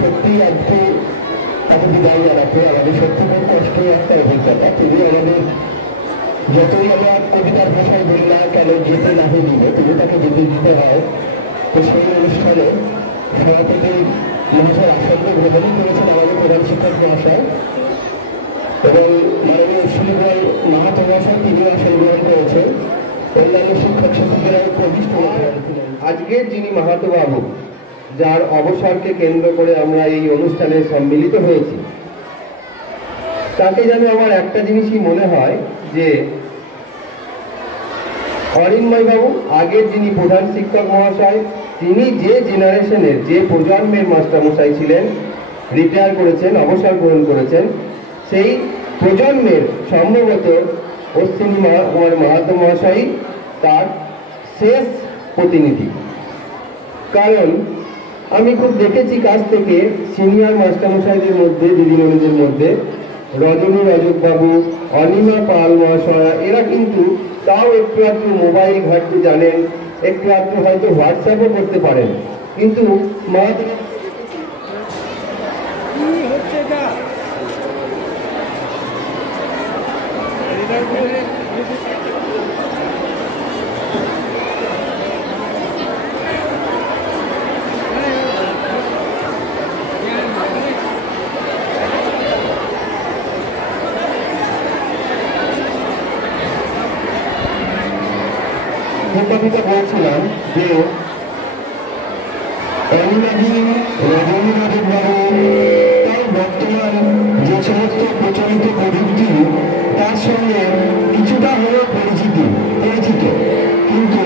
সত্যি আজকে তাকে বিদায় জানাতে আমাদের সত্যি খুব কষ্ট একটা অভিজ্ঞতা। তিনি আমাদের যতই আমরা কবিতার ভাষায় বলি না কেন যেতে না দিবে, তিনি তাকে যেতে দিতে হয়। তো সেই অনুষ্ঠানে সভাপতি মহাশয় আসন্ন গ্রহণই করেছেন আমাদের প্রধান শিক্ষক মহাশয় এবং মাননীয় শ্রীময় মাহাতো মহাশয় তিনিও আসন গ্রহণ করেছেন। অন্যান্য শিক্ষক শিক্ষকেরাও প্রবিষ্ট হয়েছিলেন। আজকের যিনি মাহাতো বাবু, যার অবসরকে কেন্দ্র করে আমরা এই অনুষ্ঠানে সম্মিলিত হয়েছি, তাতে যেন আমার একটা জিনিসই মনে হয় যে অরিন্ময় বাবু আগের যিনি প্রধান শিক্ষক মহাশয়, তিনি যে জেনারেশনের যে প্রজন্মের মাস্টারমশাই ছিলেন, রিটায়ার করেছেন, অবসর গ্রহণ করেছেন, সেই প্রজন্মের সম্ভবত অশ্বিনী মাহাতো মহাশয় তার শেষ প্রতিনিধি। কারণ আমি খুব দেখেছি কাছ থেকে সিনিয়র মাস্টারমশাইদের মধ্যে, দিদিমণিদের মধ্যে রজনী রজকবাবু, অনিমা পাল মহাশয়া, এরা কিন্তু তাও একটু একটু মোবাইল ঘাটতে জানেন, একটু একটু হয়তো হোয়াটসঅ্যাপও করতে পারেন, কিন্তু মাহাতো বলছিলাম যে তার বর্তমান যে সমস্ত প্রচলিত প্রযুক্তি তার সঙ্গে কিছুটা হলেও পরিচিত, কিন্তু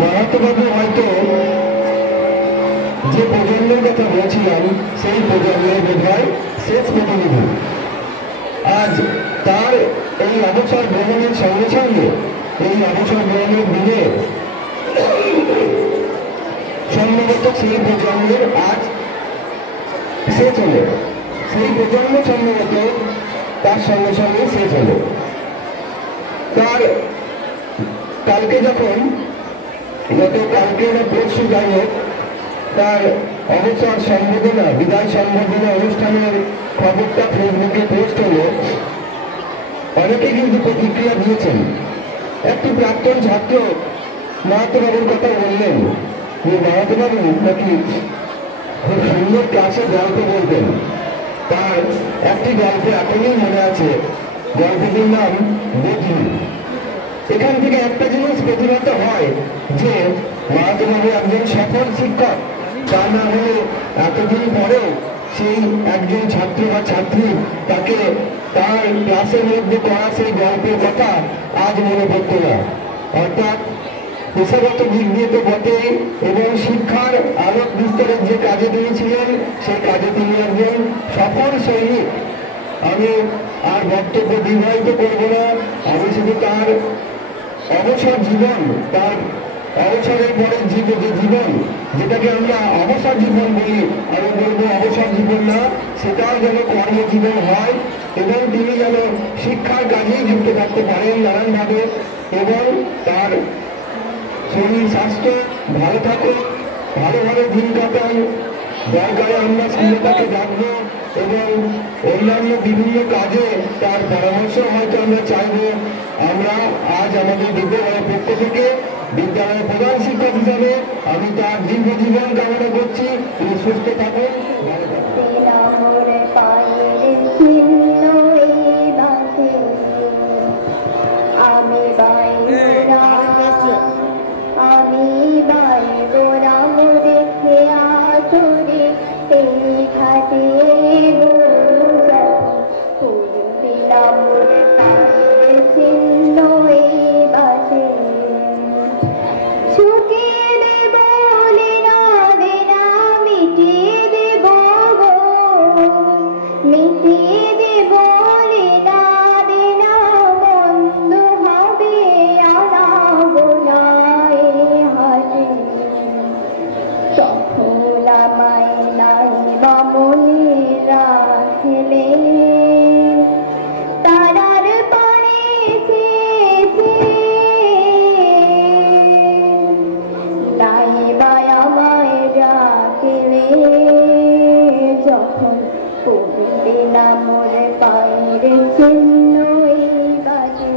মাহাতোবাবু হয়তো যে প্রজন্মের কথা বলছিলাম সেই প্রজন্মের বোধহয় শেষ প্রতিনিধি। আজ তার এই অবসর গ্রহণের সঙ্গে সঙ্গে এই অবসর গ্রহণের দিনে সম্ভবত সেই প্রজন্মের আজ শেষ হলো, সেই প্রজন্ম সম্ভবত তার সঙ্গে সঙ্গে শেষ হলো। তার কালকে যখন কালকে বা পরশু যাই হোক তার অবসর সম্বোধনা, বিদায় সম্বোধনা অনুষ্ঠানের খবরটা ফেসবুকে পোস্ট হলো, অনেকে কিন্তু প্রতিক্রিয়া দিয়েছেন। একটি প্রাক্তন ছাত্র মাহাতোবাবুর কথা বললেন যে মাহাতোবাবু নাকি খুব সুন্দর ক্লাসে গল্প বলতেন। তার একটি গল্প এখনই মনে আছে, গল্পটির নাম বদলি। এখান থেকে একটা জিনিস প্রতিভাত হয় যে মাহাতোবাবু একজন সফল শিক্ষক, তা না হলে এতদিন পরেও সেই একজন ছাত্র বা ছাত্রী তাকে তার ক্লাসের মধ্যে করা সেই গল্পের কথা আজ মনে পড়তো না। অর্থাৎ পেশাগত দিক দিয়ে তো বটেই, এবং শিক্ষার আলোক বিস্তারের যে কাজে তিনি ছিলেন সেই কাজে তিনি একজন সফল সৈনিক। আমি আর বক্তব্য দীর্ঘায়িত করবো না, আমি শুধু তার অবসর জীবন, তার অবসরের পরের যে জীবন, যেটাকে আমরা অবসর জীবন বলি, আমি বলবো অবসর জীবন না, সেটাও যেন কর্মজীবন হয় এবং তিনি যেন শিক্ষার কাজেই যুক্ত থাকতে পারেন নানানভাবে, এবং তার শরীর স্বাস্থ্য ভালো থাকে, ভালোভাবে দিন কাটান। দরকারে আমরা স্কুলটাকে ডাকবো এবং অন্যান্য বিভিন্ন কাজে তার পরামর্শ হয়তো আমরা চাইব। আমরা আজ আমাদের বিদ্যালয়ের পক্ষ থেকে বিদ্যালয়ের প্রধান শিক্ষক হিসাবে আমি তার দীর্ঘ জীবন কামনা করছি। তিনি সুস্থ থাকুন, ভালো সুখের বলে না মিটিয়ে প্রাণের চিহ্ন এই বাজে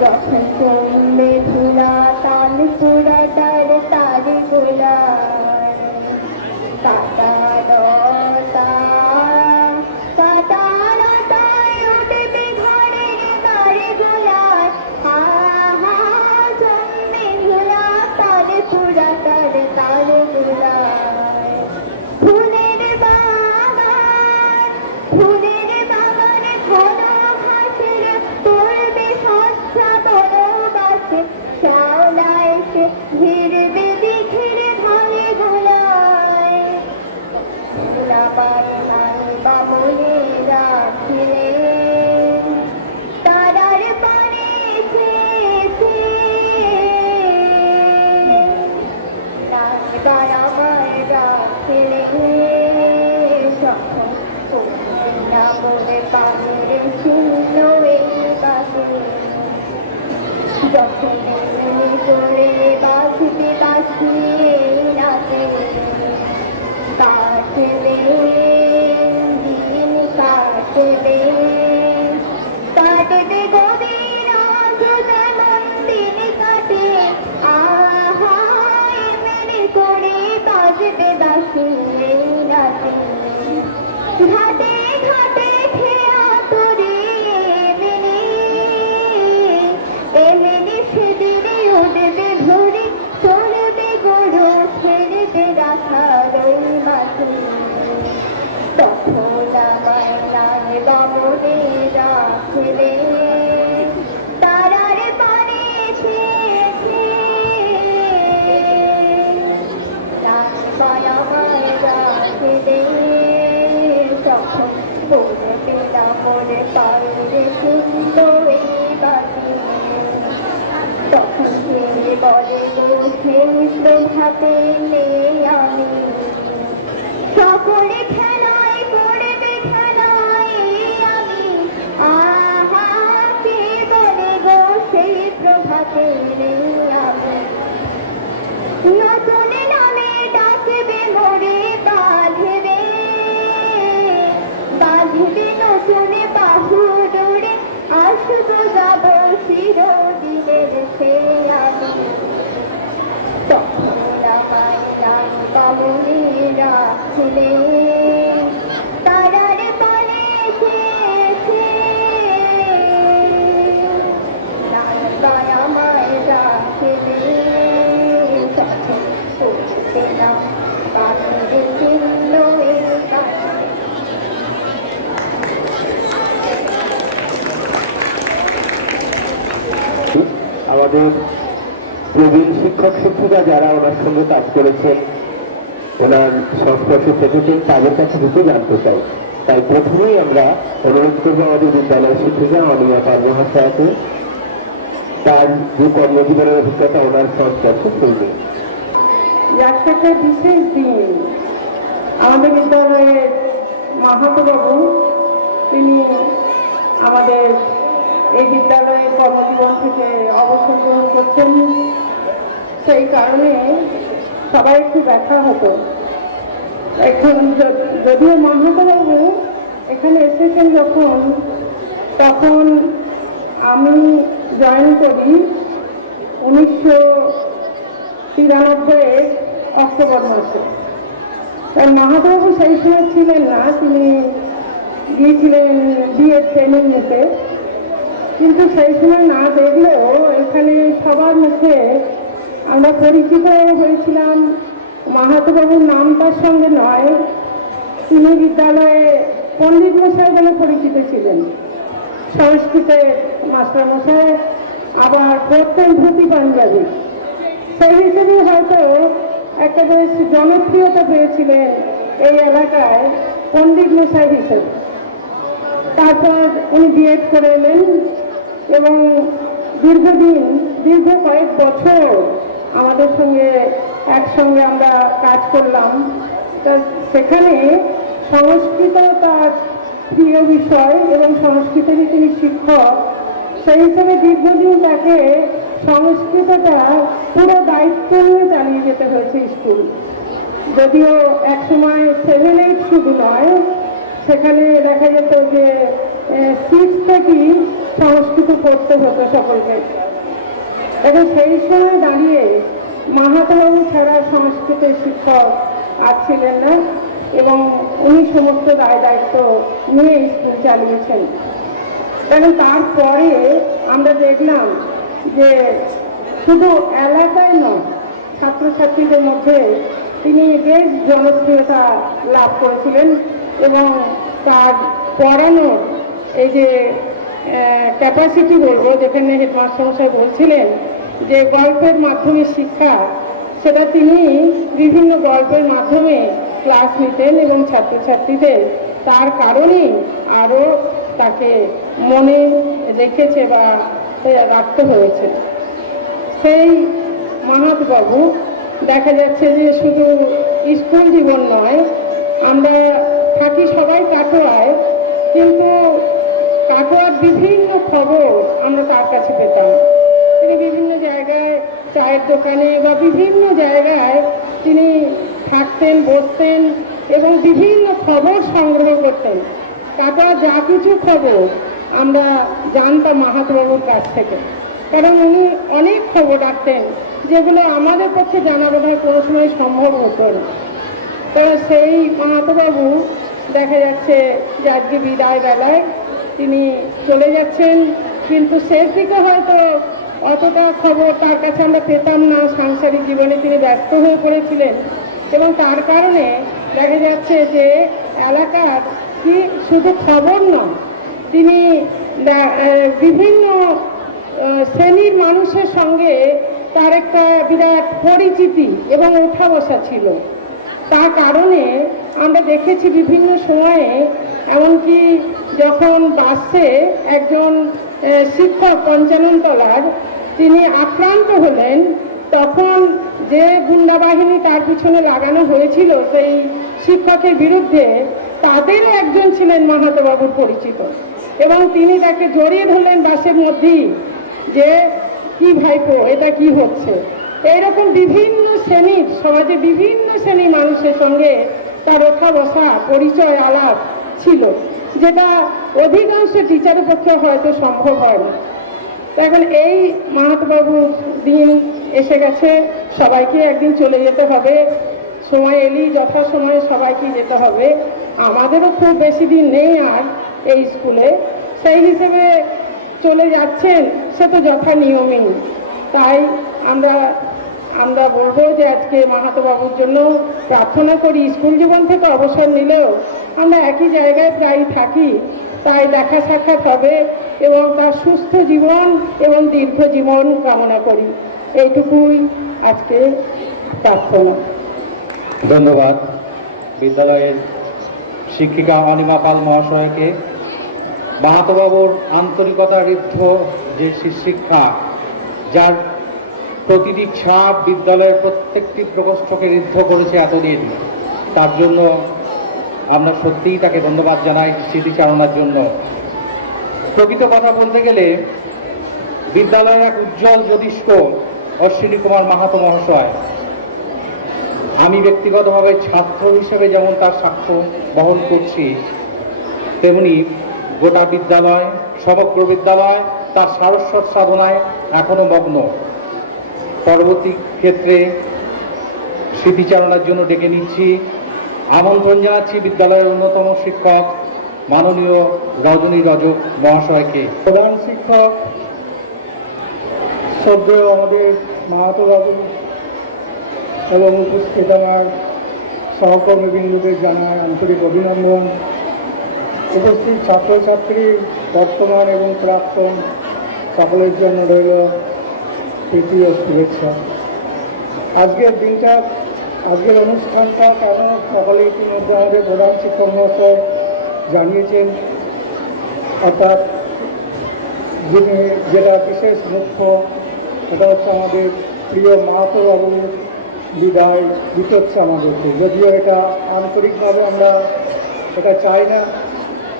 যখন চলবে ধুলা তাল পুরা তার তার গোলায় কাটা রতা উঠবে ঘরের বাড়ি গোলায় হা হা জন্মে ধুলা তাল পুরা তার তার গোলায় ফুলের বাগান ঘন ঘাসের তোলবে সস্তা বড় বাসে শ্যাওলা এসে ঘিরবে দিঘির ধারে গোলায় পায়ে নাই বামনে রাখিলেন তারার পানে আমার রাখিলেন না বলে পানির চিহ্ন এই বাজে যখন চলে বাঁচবে বাঁচিয়ে রাতে কাটবে দিন কাটবে গভীর যেমন দিন কাটে আহা মেরে করে বাজবে বাঁচিয়ে রাতে ঘাটে ঘাটে খেয়া তোরে এমনি সেদিনে উঠবে ভরে চলবে গরু ছেড়ে রাখা রই মাঝে তখন আমায় নাই বামনে রাখলে তারার পানে আমায় রাখলে তখন বলবে না মনে পারে কিন্তু এই বাজে তখন সে বলে হাতে নেই আমি সকলে খেলায় পড়বে খেলায় আমি আহা কে বলে গো সেই প্রভাতে নেই আমি নতুন নামে ডাকবে মোরে বাঁধবে নতুন বাহু ডোরে আসবো যাব চিরদিনের সে আমি তখন আমায় নাই বামনে রাখলে তারার পানে আমায় রাখলে তখন পড়তে না বাড়ির চিহ্ন এই বাজে আমাদের প্রবীণ শিক্ষক শিক্ষিকা যারা ওনার সঙ্গে কাজ করেছেন, ওনার সংস্পর্শে থেকেছেন, তাদের কাছে কিছু জানতে চাই। তাই প্রথমেই আমরা অনুরোধ করবো আমাদের বিদ্যালয়ের শিক্ষিকা অনিমা পাল মহাশয়াকে তার যে কর্মজীবনের অভিজ্ঞতা ওনার সংস্পর্শে শুনবে। আজকে একটা বিশেষ দিন। আমাদের বিদ্যালয়ের মাহাতো বাবু তিনি আমাদের এই বিদ্যালয়ের কর্মজীবন থেকে অবসর গ্রহণ করছেন। সেই কারণে সবাই একটু ব্যথা হতো। এখন যদিও মাহাতো বাবু এখানে এসেছেন যখন, তখন আমি জয়েন করি 1993 অক্টোবর মাসে। তার মাহাতো বাবু সেই সময় ছিলেন না, তিনি গিয়েছিলেন বিএড ট্রেনিং নিতে। কিন্তু সেই সময় না দেখলেও এখানে সবার মুখে আমরা পরিচিত হয়েছিলাম। মাহাতো বাবুর নামটার সঙ্গে নয়, তিনি বিদ্যালয়ে পণ্ডিত মশাই বলে পরিচিত ছিলেন, সংস্কৃতের মাস্টার মশাই, আবার পড়তেন ধুতি পাঞ্জাবি। সেই হিসেবে হয়তো একটা বেশ জনপ্রিয়তা পেয়েছিলেন এই এলাকায় পণ্ডিত মশাই হিসেবে। তারপর উনি বিএড করে এলেন এবং দীর্ঘ কয়েক বছর আমাদের সঙ্গে একসঙ্গে আমরা কাজ করলাম। তা সেখানে সংস্কৃত তার প্রিয় বিষয় এবং সংস্কৃতেরই তিনি শিক্ষক। সেই হিসেবে দীর্ঘদিন তাকে সংস্কৃতটা পুরো দায়িত্ব নিয়ে চালিয়ে যেতে হয়েছে স্কুল। যদিও একসময় 7-8 শুধু নয়, সেখানে দেখা যেত যে 6 থেকেই সংস্কৃত পড়তে হতো সকলকে। এবং সেই সময় দাঁড়িয়ে মাহাতোবাবু ছাড়া সংস্কৃতের শিক্ষক আর ছিলেন না, এবং উনি সমস্ত দায় দায়িত্ব নিয়ে স্কুল চালিয়েছেন। এবং তারপরে আমরা দেখলাম যে শুধু এলাকায় নয়, ছাত্রছাত্রীদের মধ্যে তিনি বেশ জনপ্রিয়তা লাভ করেছিলেন, এবং তার পড়ানোর এই যে ক্যাপাসিটি বলবো, যেখানে হেডমাস্টার মশাই বলছিলেন যে গল্পের মাধ্যমে শিক্ষা, সেটা তিনি বিভিন্ন গল্পের মাধ্যমে ক্লাস নিতেন এবং ছাত্রছাত্রীদের তার কারণেই আরও তাকে মনে রেখেছে বা রাখতে হয়েছে। সেই মাহাতবাবু দেখা যাচ্ছে যে শুধু স্কুল জীবন নয়, আমরা থাকি সবাই কাটোয়ায়, কিন্তু কাটোয়ার বিভিন্ন খবর আমরা তার কাছে পেতাম। তিনি বিভিন্ন জায়গায় চায়ের দোকানে বা বিভিন্ন জায়গায় তিনি থাকতেন, বসতেন এবং বিভিন্ন খবর সংগ্রহ করতেন। কাটোয়ার যা কিছু খবর আমরা জানতাম মাহাতবাবুর কাছ থেকে, কারণ উনি অনেক খবর রাখতেন যেগুলো আমাদের পক্ষে জানা বোধহয় কোনো সময় সম্ভব হতো না। তো সেই মাহাতবাবু দেখা যাচ্ছে যে আজকে বিদায় বেলায় তিনি চলে যাচ্ছেন, কিন্তু শেষ দিকে হয়তো অতটা খবর তার কাছে আমরা পেতাম না। সাংসারিক জীবনে তিনি ব্যস্ত হয়ে পড়েছিলেন, এবং তার কারণে দেখা যাচ্ছে যে এলাকার কি শুধু খবর নয়, তিনি বিভিন্ন শ্রেণীর মানুষের সঙ্গে তার একটা বিরাট পরিচিতি এবং ওঠা বসা ছিল। তার কারণে আমরা দেখেছি বিভিন্ন সময়ে, এমনকি যখন বাসে একজন শিক্ষক পঞ্চাননতলার তিনি আক্রান্ত হলেন, তখন যে গুন্ডা বাহিনী তার পিছনে লাগানো হয়েছিল সেই শিক্ষকের বিরুদ্ধে, তাদেরও একজন ছিলেন মাহাতবাবুর পরিচিত, এবং তিনি তাকে জড়িয়ে ধরলেন বাসের মধ্যেই যে কি ভাইপো, এটা কি হচ্ছে। এইরকম বিভিন্ন শ্রেণীর, সমাজে বিভিন্ন শ্রেণীর মানুষের সঙ্গে তার ওঠা বসা, পরিচয়, আলাপ ছিল, যেটা অধিকাংশ টিচারের পক্ষে হয়তো সম্ভব হয় না। এখন এই মাহাতবাবুর দিন এসে গেছে, সবাইকে একদিন চলে যেতে হবে, সময় এলেই যথাসময়ে সবাইকে যেতে হবে। আমাদেরও খুব বেশি দিন নেই আর এই স্কুলে, সেই হিসেবে চলে যাচ্ছেন, সে তো যথা নিয়মই। তাই আমরা বলবো যে আজকে মাহাতবাবুর জন্য প্রার্থনা করি। স্কুল জীবন থেকে অবসর নিলেও আমরা একই জায়গায় প্রায় থাকি, তাই দেখা সাক্ষাৎ হবে এবং তার সুস্থ জীবন এবং দীর্ঘ জীবন কামনা করি। এইটুকুই আজকে প্রার্থনা। ধন্যবাদ বিদ্যালয়ের শিক্ষিকা অনিমা পাল মহাশয়কে। মাহাতবাবুর আন্তরিকতা ঋদ্ধ যে শিক্ষা, যার প্রতিটি ছাপ বিদ্যালয়ের প্রত্যেকটি প্রকোষ্ঠকে ঋদ্ধ করেছে এতদিন, তার জন্য আমরা সত্যিই তাকে ধন্যবাদ জানাই স্মৃতিচারণার জন্য। প্রকৃত কথা বলতে গেলে বিদ্যালয়ের এক উজ্জ্বল জ্যোতিষ্ক অশ্বিনী কুমার মাহাতো মহাশয়, আমি ব্যক্তিগতভাবে ছাত্র হিসেবে যেমন তার সাক্ষ্য বহন করছি, তেমনি গোটা বিদ্যালয়, সমগ্র বিদ্যালয় তার সারস্বত সাধনায় এখনো মগ্ন। পরবর্তী ক্ষেত্রে স্মৃতিচারণার জন্য ডেকে নিচ্ছি, আমন্ত্রণ জানাচ্ছি বিদ্যালয়ের অন্যতম শিক্ষক মাননীয় রজনী রজক মহাশয়কে। প্রধান শিক্ষক শ্রদ্ধেয় আমাদের মাহাতো বাবু এবং উপস্থিত আমার সহকর্মীবৃন্দদের জানায় আন্তরিক অভিনন্দন। উপস্থিত ছাত্রছাত্রী, বর্তমান এবং প্রাক্তন সকলের জন্য রইল প্রীতি ও শুভেচ্ছা। আজকের দিনটা, আজকের অনুষ্ঠানটা কেন সকলে ইতিমধ্যে আমাদের প্রধান শিক্ষক মহাশয় জানিয়েছেন, অর্থাৎ যেটা বিশেষ মুখ্য সেটা হচ্ছে আমাদের প্রিয় মাহাতো বাবুর বিদায় দিতে হচ্ছে আমাদেরকে। যদিও এটা আন্তরিকভাবে আমরা এটা চাই না,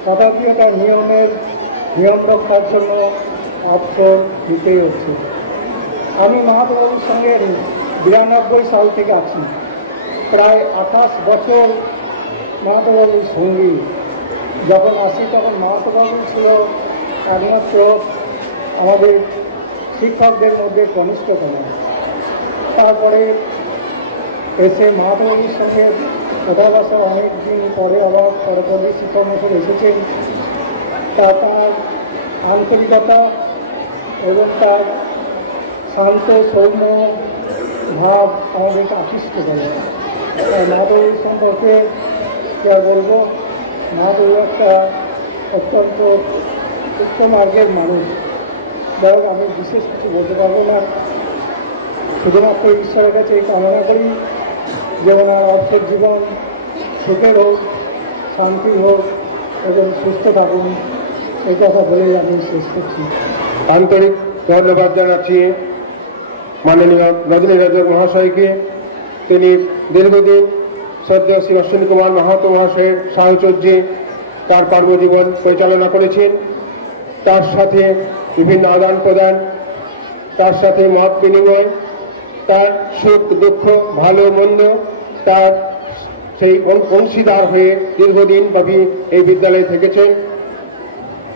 তথাপি এটা নিয়ম রক্ষার জন্য অবসর দিতেই হচ্ছে। আমি মাহাতো বাবুর সঙ্গে 92 সাল থেকে আছি, প্রায় 28 বছর মাহাতো বাবুর সঙ্গী। যখন আসি তখন মাহাতো বাবু ছিল একমাত্র আমাদের শিক্ষকদের মধ্যে কনিষ্ঠতম। তারপরে এসে মাহাতো বাবুর সঙ্গে কথা বসা অনেক দিন পরে আবার সরকারি শিক্ষক মশাই এসেছেন। তার আন্তরিকতা এবং তার শান্ত সৌম্য ভাব আমাদেরকে আকৃষ্ট করে। তাই মাহাতোবাবুর সম্পর্কে কি আর বলবো, মাহাতোবাবু একটা অত্যন্ত উচ্চ মার্গের মানুষ। যাই হোক, আমি বিশেষ কিছু বলতে পারবো না, শুধুমাত্র ঈশ্বরের কাছে এই কামনা করি যে ওনার অর্থের জীবন সুখের হোক, শান্তির হোক এবং সুস্থ থাকুন, এই কথা বলেই আমি শেষ করছি। আন্তরিক ধন্যবাদ জানাচ্ছি মাননীয় রজনী রজক মহাশয়কে। তিনি দীর্ঘদিন শ্রদ্ধেয় শ্রী অশ্বিনী কুমার মাহাতো মহাশয়ের সাহচর্যে তার কর্মজীবন পরিচালনা করেছেন। তার সাথে বিভিন্ন আদান প্রদান, তার সাথে মত বিনিময়, তার সুখ দুঃখ ভালো মন্দ, তার সেই অংশীদার হয়ে দীর্ঘদিন ব্যাপী এই বিদ্যালয়ে থেকেছেন।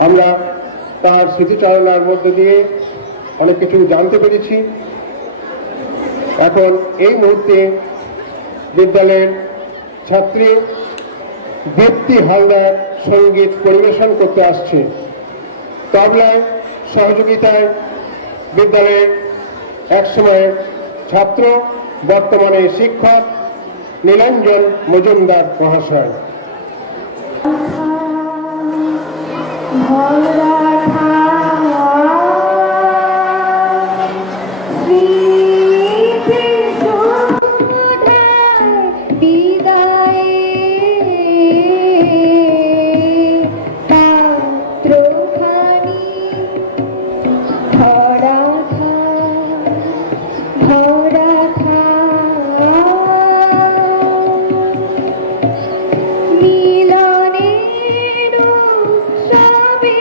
আমরা তার স্মৃতিচারণার মধ্য দিয়ে অনেক কিছু জানতে পেরেছি। এখন এই মুহূর্তে বিদ্যালয়ের ছাত্রী দীপ্তি হালদার সঙ্গীত পরিবেশন করতে আসছে। তবলায় সহযোগিতায় বিদ্যালয়ের একসময়ের ছাত্র, বর্তমানে শিক্ষক নীলাঞ্জন মজুমদার মহাশয়। মিলনের সবে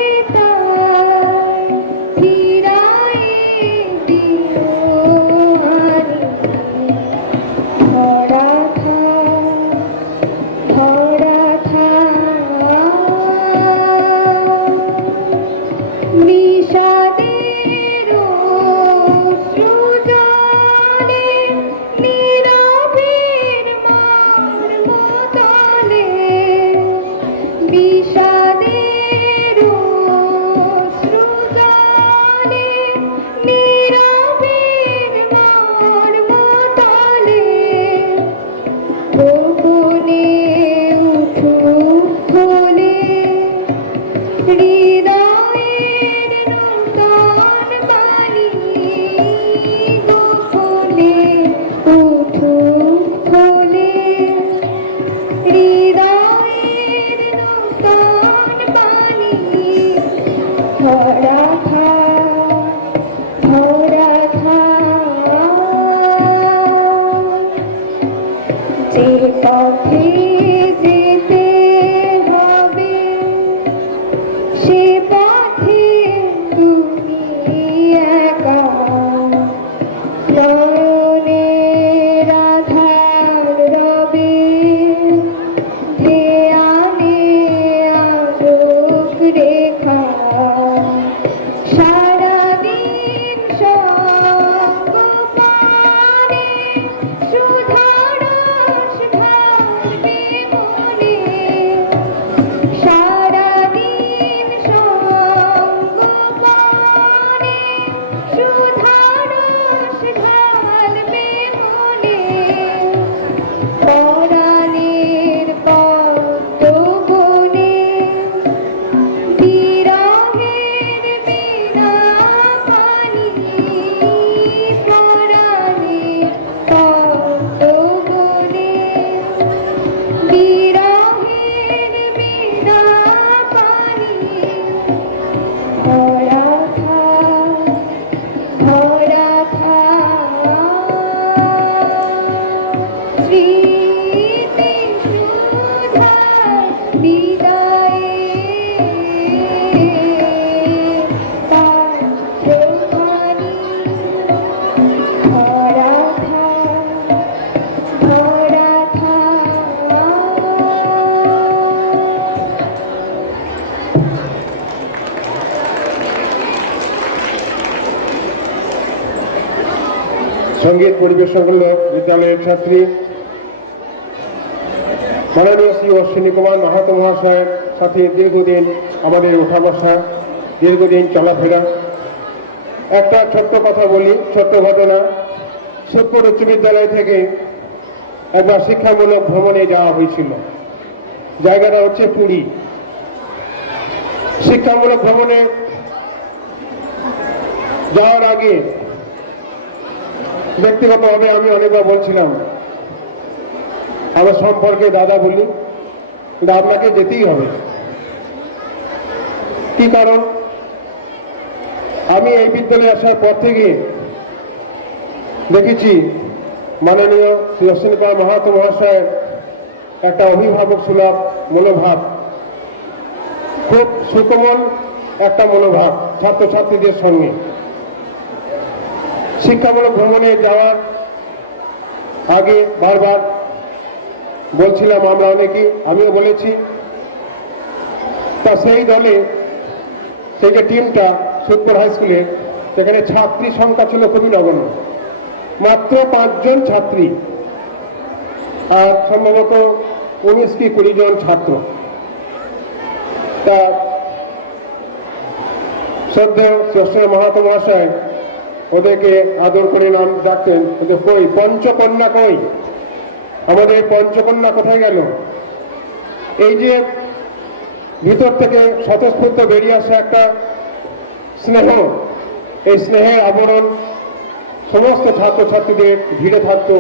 সঙ্গীত পরিবেশন করল বিদ্যালয়ের ছাত্রী মাননীয় শ্রী অশ্বিনী কুমার মাহাতো মহাশয়ের সাথে দীর্ঘদিন আমাদের ওঠা বসা, দীর্ঘদিন চলাফেরা। একটা ছোট্ট কথা বলি, ছোট্ট ঘটনা। সোদপুর উচ্চ বিদ্যালয় থেকে একবার শিক্ষামূলক ভ্রমণে যাওয়া হয়েছিল। জায়গাটা হচ্ছে পুরী। শিক্ষামূলক ভ্রমণে যাওয়ার আগে ব্যক্তিগতভাবে আমি অনেকবার বলছিলাম আমার সম্পর্কে দাদা বলি, কিন্তু আপনাকে যেতেই হবে। কি কারণ? আমি এই বিদ্যালয়ে আসার পর থেকে দেখেছি মাননীয় শ্রী অশ্বিনী কুমার মাহাতো মহাশয়ের একটা অভিভাবক সুলভ মনোভাব, খুব সুকোমল একটা মনোভাব ছাত্রছাত্রীদের সঙ্গে। শিক্ষামূলক ভ্রমণে যাওয়ার আগে বারবার বলছিলাম আমরা অনেকেই, আমিও বলেছি। তা সেই দলে, সেই যে টিমটা সোদপুর হাই স্কুলের, সেখানে ছাত্রী সংখ্যা ছিল খুবই নগণ্য, মাত্র 5 জন ছাত্রী, আর সম্ভবত 19 কি 20 জন ছাত্র। তা শ্রদ্ধেয় শ্রী মাহাতো মহাশয় ওদেরকে আদর করে নাম ডাকতেন, কই পঞ্চকন্যা, কই আমাদের পঞ্চকন্যা কোথায় গেল? এই যে ভিতর থেকে স্বতঃস্ফূর্ত বেরিয়ে আসা একটা স্নেহ, এই স্নেহের আবরণ সমস্ত ছাত্রছাত্রীদের ঘিরে থাকতো,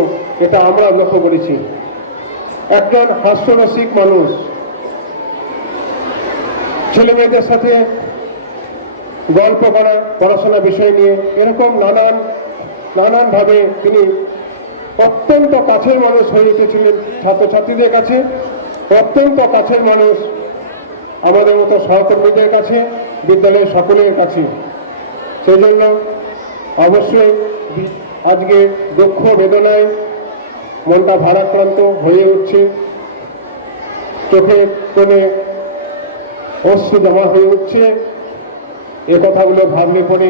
এটা আমরা লক্ষ্য করেছি। একজন হাস্যরসিক মানুষ, ছেলে মেয়েদের সাথে গল্প করা, পড়াশোনা বিষয় নিয়ে এরকম নানানভাবে তিনি অত্যন্ত কাছের মানুষ হয়ে উঠেছিলেন ছাত্রছাত্রীদের কাছে, অত্যন্ত কাছের মানুষ আমাদের মতো সহকর্মীদের কাছে, বিদ্যালয়ের সকলের কাছে। সেই জন্য অবশ্যই আজকে দুঃখ বেদনায় মনটা ভারাক্রান্ত হয়ে উঠছে, চোখে কোণে অশ্রু জমা হয়ে উঠছে। এ কথাগুলো ভাবলে পরে,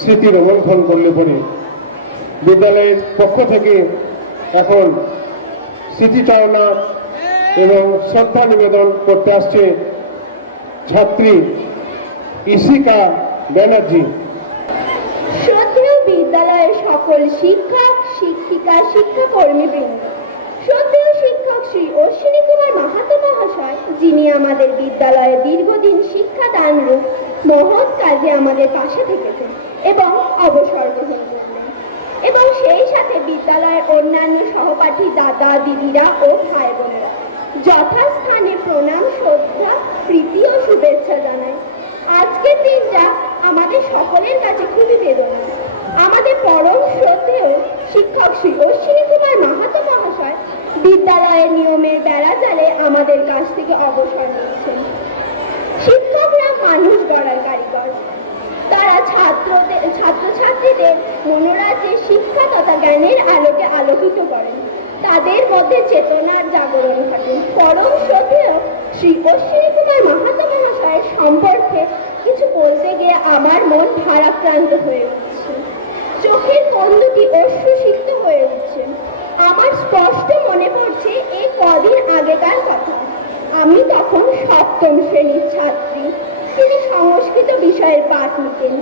স্মৃতি রোমন্থন করলে পরে, বিদ্যালয়ের পক্ষ থেকে এখন স্মৃতিচারণা এবং শ্রদ্ধা নিবেদন করতে আসছে ছাত্রী ইশিকা ব্যানার্জি। শ্রদ্ধেয় বিদ্যালয়ের সকল শিক্ষক, শিক্ষিকা, শিক্ষাকর্মীবৃন্দ, শ্রদ্ধেয় শিক্ষক শ্রী অশ্বিনী কুমার মাহাতো মহাশয়, যিনি আমাদের বিদ্যালয়ে দীর্ঘদিন শিক্ষাদান রূপ মহৎ কাজে আমাদের পাশে থেকেছেন এবং অবসর গ্রহণ করলেন, এবং সেই সাথে বিদ্যালয়ের অন্যান্য সহপাঠী দাদা দিদিরা ও ভাই বোনেরা যথাস্থানে প্রণাম, শ্রদ্ধা, প্রীতি ও শুভেচ্ছা জানাই। আজকের দিনটা আমাদের সকলের কাছে খুবই বেদনা। আমাদের পরম শ্রদ্ধেয় শিক্ষক শ্রী অশ্বিনী কুমার মাহাতো মহাশয় বিদ্যালয়ের নিয়মের বেড়াজালে আমাদের কাছ থেকে অবসর নিচ্ছেন। শিক্ষকরা মানুষ গড়ার কারিগর। তারা ছাত্রছাত্রীদের মনোরাজ্যে শিক্ষা তথা জ্ঞানের আলোকে আলোকিত করেন, তাদের মধ্যে চেতনার জাগরণ ঘটে। পরম শ্রদ্ধেয় শ্রী অশ্বিনী কুমার মাহাতো মহাশয়ের সম্পর্কে কিছু বলতে গিয়ে আমার মন ভারাক্রান্ত হয়ে উঠছে, চোখের কোণ দুটি অশ্রুসিক্ত হয়ে উঠছে। আমার স্পষ্ট মনে পড়ছে এই কদিন আগেকার কথা। আমি তখন 7ম শ্রেণীর ছাত্রী। তিনি সংস্কৃত বিষয়ের পাঠ নিতেন।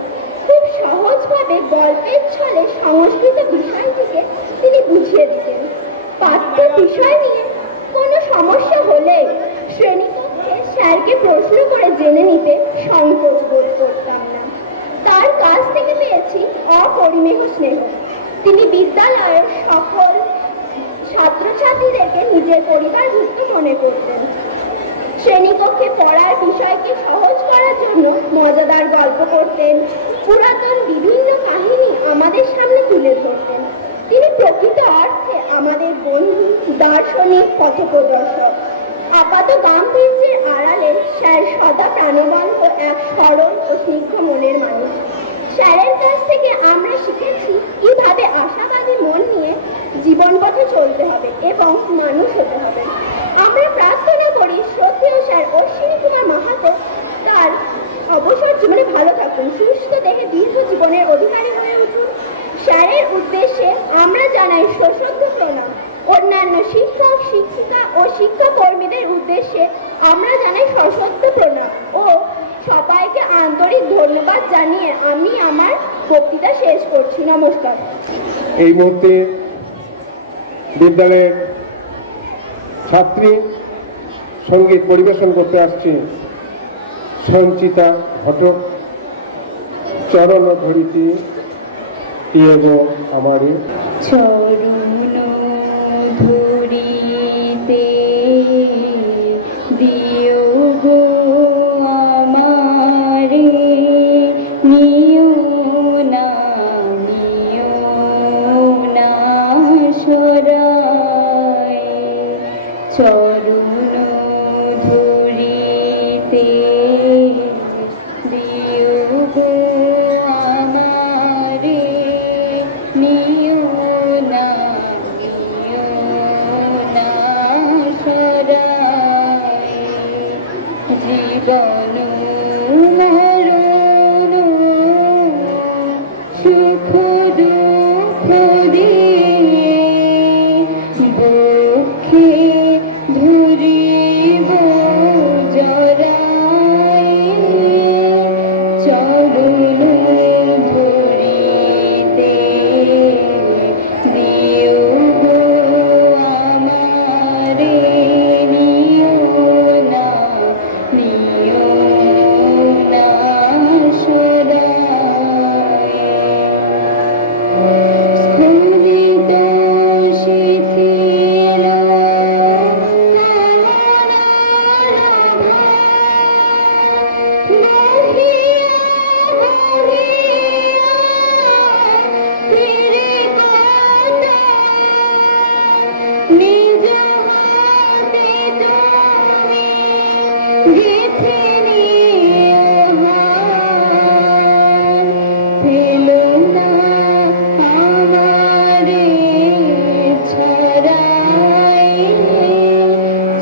খুব সহজভাবে গল্পের ছলে সংস্কৃত বিষয়টিকে তিনি বুঝিয়ে দিতেন। পাঠ্য বিষয় নিয়ে কোনো সমস্যা হলে শ্রেণীকক্ষে স্যারকে প্রশ্ন করে জেনে নিতে সংকোচ বোধ করতাম না। তার কাছ থেকে পেয়েছি অপরিমেয় স্নেহ। তিনি বিদ্যালয়ের সকল ছাত্রছাত্রীদেরকে নিজের পরিবারভুক্ত মনে করতেন। শ্রেণীকক্ষে পড়ার বিষয়কে সহজ করার জন্য মজাদার গল্প করতেন, পুরাতন বিভিন্ন কাহিনী আমাদের সামনে তুলে ধরতেন। তিনি প্রকৃত অর্থে আমাদের বন্ধু, দার্শনিক, পথপ্রদর্শক। আপাত গাম্ভীর্যের আড়ালে স্যার সদা প্রাণবন্ত এক সরল ও স্নিগ্ধ মনের মানুষ। স্যারের কাছ থেকে আমরা শিখেছি কিভাবে আশাবাদী মন নিয়ে জীবন পথে চলতে হবে এবং মানুষ হতে হবে। আমরা প্রার্থনা করি শ্রদ্ধেয় স্যার অশ্বিনী কুমার মাহাতো তার অবসর জীবনে ভালো থাকুন, সুস্থ দেখে দীর্ঘ জীবনের অধিকারী হয়ে উঠুন। স্যারের উদ্দেশ্যে সশস্ত্র প্রণাম ও সবাইকে আন্তরিক ধন্যবাদ জানিয়ে আমি আমার বক্তৃতা শেষ করছি। নমস্কার। এই মুহূর্তে বিদ্যালয়ের ছাত্রী সঙ্গীত পরিবেশন করতে আসছে সঞ্চিতা ঘটক। চরণ ধরিতে গো আমারে, চরণ ধরিতে দিও গো আমারে, নিও না সরায়। চরণ ধরিতে দিও গো আমারে, নিও না সরায়। জীবন মরণ সুখ দুঃখ দিয়ে বক্ষে ধরিব জড়ায়। চরণ ধরিতে দিও গো আমারে, নিও না সরায়। স্ফুরিত শিথিল নিজ হাতে তুমি গেথে নিও ফেলো না আমারে ছড়ায়।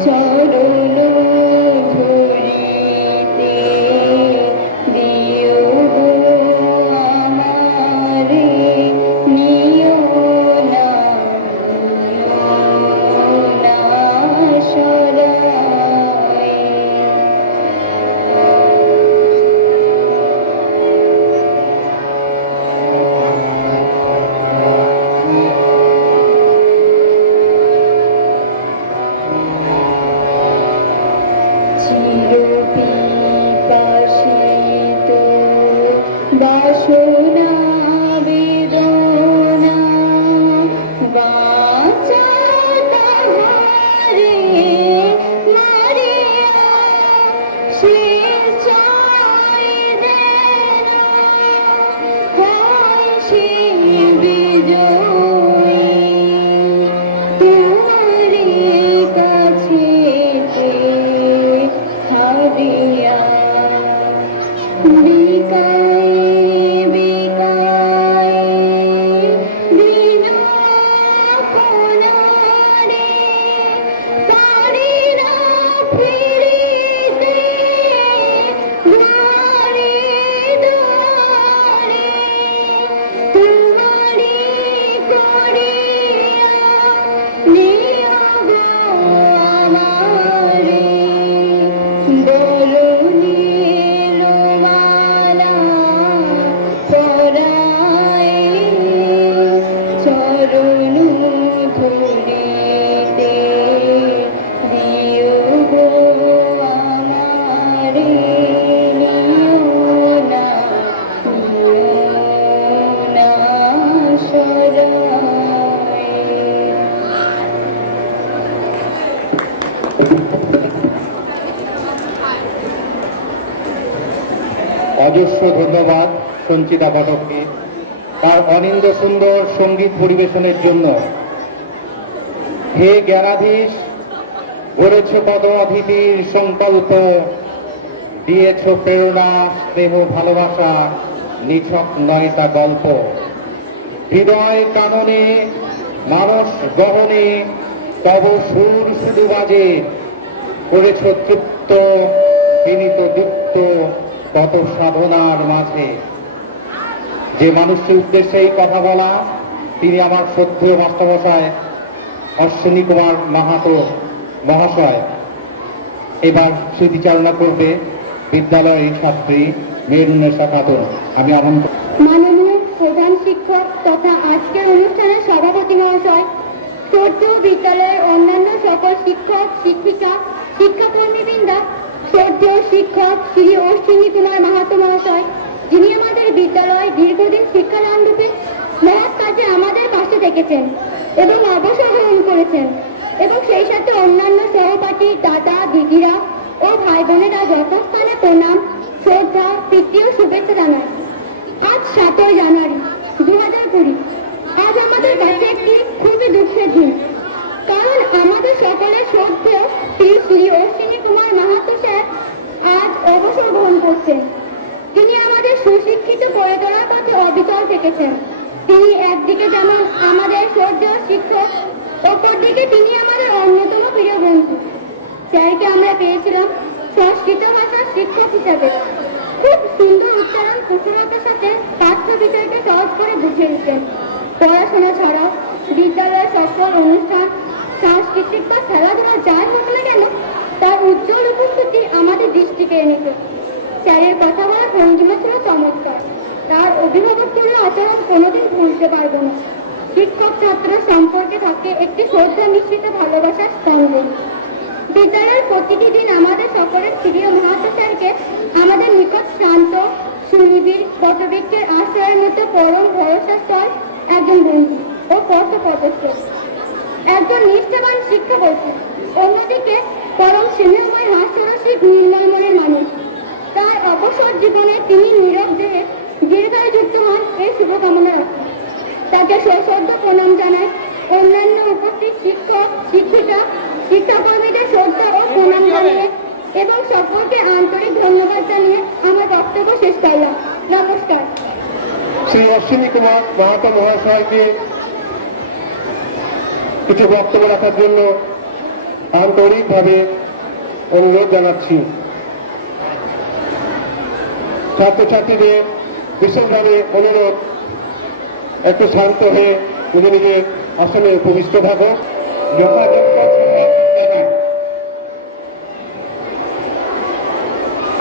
চরণ ধরিতে দিও গো আমারে, নিও না সরায়। চিরপিপাসিত বাসনা বেদনা বাঁচা তাহারে মারিয়া, সে চাই যেন হাসি বিজয়ী। তোমারি কাছেতে হারিয়া বিকায় বিকায় বিনা কোনারে, পারি না ফিরিতে দ্বারে দ্বারে। তোমারি করিয়া নিও গো আমারে, বরণীর মালা পরায়। চরণ ধরিতে দিও গো আমারে, নিও না সরায়। অজস্র ধন্যবাদ সঞ্চিতা ঘটককে তার অনিন্দ সুন্দর সঙ্গীত পরিবেশনের জন্য। হে জ্ঞানাধীশ, গড়েছ পদ অতিথির সংকল্প, দিয়েছ প্রেরণা স্নেহ ভালোবাসা, নিছক নয় তা গল্প। হৃদয় কাননে মানস গহনে তব সুর শুধু বাজে, করেছ তৃপ্ত বিনীত দীপ্ত তত সাধনার মাঝে। যে মানুষটির উদ্দেশ্যে এই কথা বলা, তিনি আমার শ্রদ্ধেয় মাস্টারমশাই অশ্বিনী কুমার মাহাতো মহাশয়। এবার স্মৃতিচারণা করবে বিদ্যালয়ের ছাত্রী মেরুন্নেসা খাতুন। আমি আমন্ত্রণ। মাননীয় প্রধান শিক্ষক তথা আজকের অনুষ্ঠানের সভাপতি মহাশয়, শ্রদ্ধেয় বিদ্যালয়ের অন্যান্য সকল শিক্ষক শিক্ষিকা শিক্ষাকর্মীবৃন্দা, শ্রদ্ধেয় শিক্ষক শ্রী অশ্বিনী কুমার মাহাতো মহাশয়, যিনি আমাদের বিদ্যালয় দীর্ঘদিন শিক্ষাদান রূপে মহৎ কাজে আমাদের পাশে থেকেছেন এবং অবসর গ্রহণ করেছেন, এবং সেই সাথে অন্যান্য সহপাঠী দাদা দিদিরা ও ভাই বোনেরা যথাস্থানে প্রণাম শ্রদ্ধা প্রীতি ও শুভেচ্ছা জানাই। আজ 7 জানুয়ারি 2020। আজ আমাদের কাছে একটি খুবই দুঃখের দিন, কারণ আমাদের সকলের শ্রদ্ধেয় শ্রী শ্রী অশ্বিনী কুমার মাহাতো স্যার আজ অবসর গ্রহণ করছেন। তিনি আমাদের সুশিক্ষিত করে তোলার পথে অবিচল থেকেছেন। তিনি একদিকে যেমন আমাদের শ্রদ্ধেয় শিক্ষক, অপরদিকে তিনি আমাদের অন্যতম প্রিয় বন্ধু। স্যারকে আমরা পেয়েছিলাম সংস্কৃত ভাষার শিক্ষক হিসাবে। খুব সুন্দর উচ্চারণ কুশলতার সাথে পাঠ্য বিষয়কে সহজ করে বুঝিয়ে দিতেন। পড়াশোনা ছাড়াও বিদ্যালয়ের সকল অনুষ্ঠান, সাংস্কৃতিক বা খেলাধুলা যাই হোক না কেন, তার উজ্জ্বল উপস্থিতি আমাদের দৃষ্টি কেড়ে নিত। স্যারের কথা বলার ভঙ্গিমা ছিল চমৎকার। তার অভিভাবকদের আচরণ কোনোদিন ভুলতে পারবো না। শিক্ষক ছাত্র সম্পর্কে থাকে একটি শ্রদ্ধা মিশ্রিত ভালোবাসার স্পন্দন। বিদ্যালয়ের প্রতিটি দিন আমাদের সকলের প্রিয় মাহাতো স্যারকে আমাদের নিকট শান্ত সুনিবিড় বটবৃক্ষের আশ্রয়ের মতো পরম ভরসাস্থল একজন বন্ধু ও পথপ্রদর্শক, একজন নিষ্ঠাবান শিক্ষাকর্মী, অন্যদিকে পরম স্নেহময় হাস্যরসিক নির্মল মনের মানুষ। তার অবসর জীবনে তিনি নীরব দেহে দীর্ঘায়ুযুক্ত হন এই শুভকামনা রাখেন। তাকে সশ্রদ্ধ প্রণাম জানায়। অন্যান্য উপস্থিত শিক্ষক শিক্ষিকা শিক্ষাকর্মীদের শ্রদ্ধা ও প্রণাম জানিয়ে এবং সকলকে আন্তরিক ধন্যবাদ জানিয়ে আমার বক্তব্য শেষ করলাম। নমস্কার। শ্রী অশ্বিনী কুমার মাহাতো মহাশয়কে কিছু বক্তব্য রাখার জন্য আন্তরিকভাবে অনুরোধ জানাচ্ছি। ছাত্রছাত্রীদের বিশেষভাবে অনুরোধ, একটু শান্ত হয়ে নিজে নিজের আসলে উপবিষ্ট থাকো।